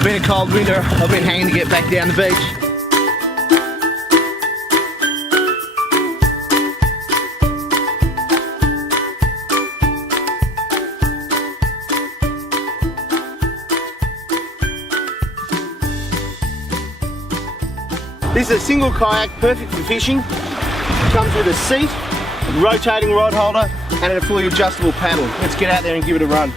It's been a cold winter. I've been hanging to get back down the beach. This is a single kayak, perfect for fishing. Comes with a seat, rotating rod holder, and a fully adjustable paddle. Let's get out there and give it a run.